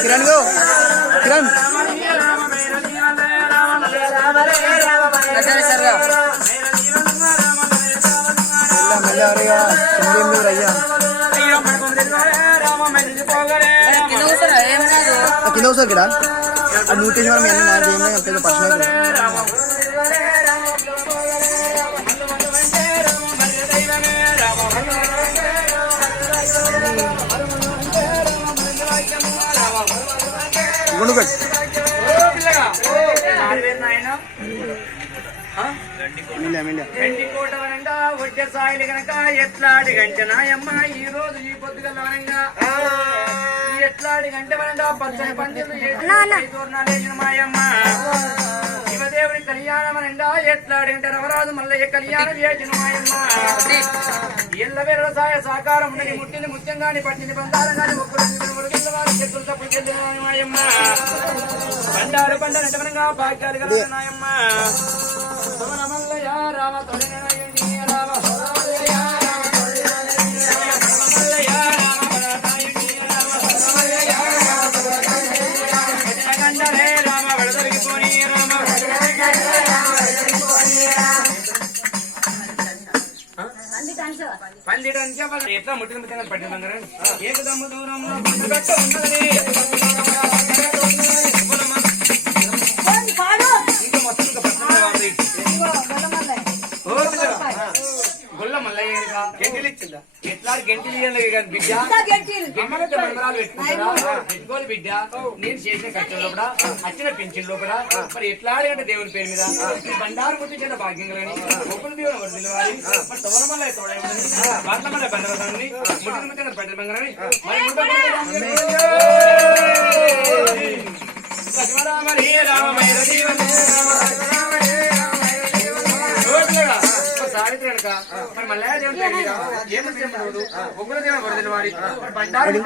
Kiran go Kiran కింద వస్తారు ఇక్కడ న్యూట్రిషన్ వల్ల ఏమైనా పెద్ద పర్సనల్ గుండు పెట్టు వచ్చే సాయిలు గనక ఎట్లాడి గంటనాయమ్మ ఈ రోజు ఈ పొద్దుగలవనంగా ఎట్లాడి గంట మనంట పచ్చని పందిర్లు మాయమ్మ శివదేవుడి కళ్యాణం అనండా ఎట్లాడి గంట రవరాజు మల్లయ్య కళ్యాణం చేసిన మాయమ్మ ఎల్ల వేళ సాయ సాకారం ఉండని ముట్టిని ముత్యంగాని పట్టిని బంధారం గాని చెట్టులు తప్పులు చెల్లి మాయమ్మ బండారు బండ నటమనంగా భాగ్యాలు గల నాయమ్మ మల్లయ్య రామ రామ పందిడానికి ఎట్లా ముట్టిన ముత్యంగా పట్టిన ఏకదమ్మ దూరంలో ఇంకా మొత్తం గొల్ల మల్లయ్య గంటిలు ఇచ్చిందా ఎట్లా గంటిలు బిడ్డ పెట్టుకోవాలి బిడ్డ నేను చేసిన ఖర్చు లోపల వచ్చిన పింఛన్ లోపల మరి ఎట్లా అంటే దేవుని పేరు మీద బండారు ముట్టి చేత భాగ్యం కానీ ఒక్కరు దేవుని వర్దిలు వారి మరి తోల మల్లయ్య తోడని బాట్ల మల్లయ్య బండవరాన్ని ముట్టిన ముట్టిన పడ్డ బంగారని మరి సావిత్రి అనక మరి మల్లయ్య దేవుని పేరు మీద ఏమని చెప్పడు ఒక్కరు దేవుని వర్దిలు వారి బండారు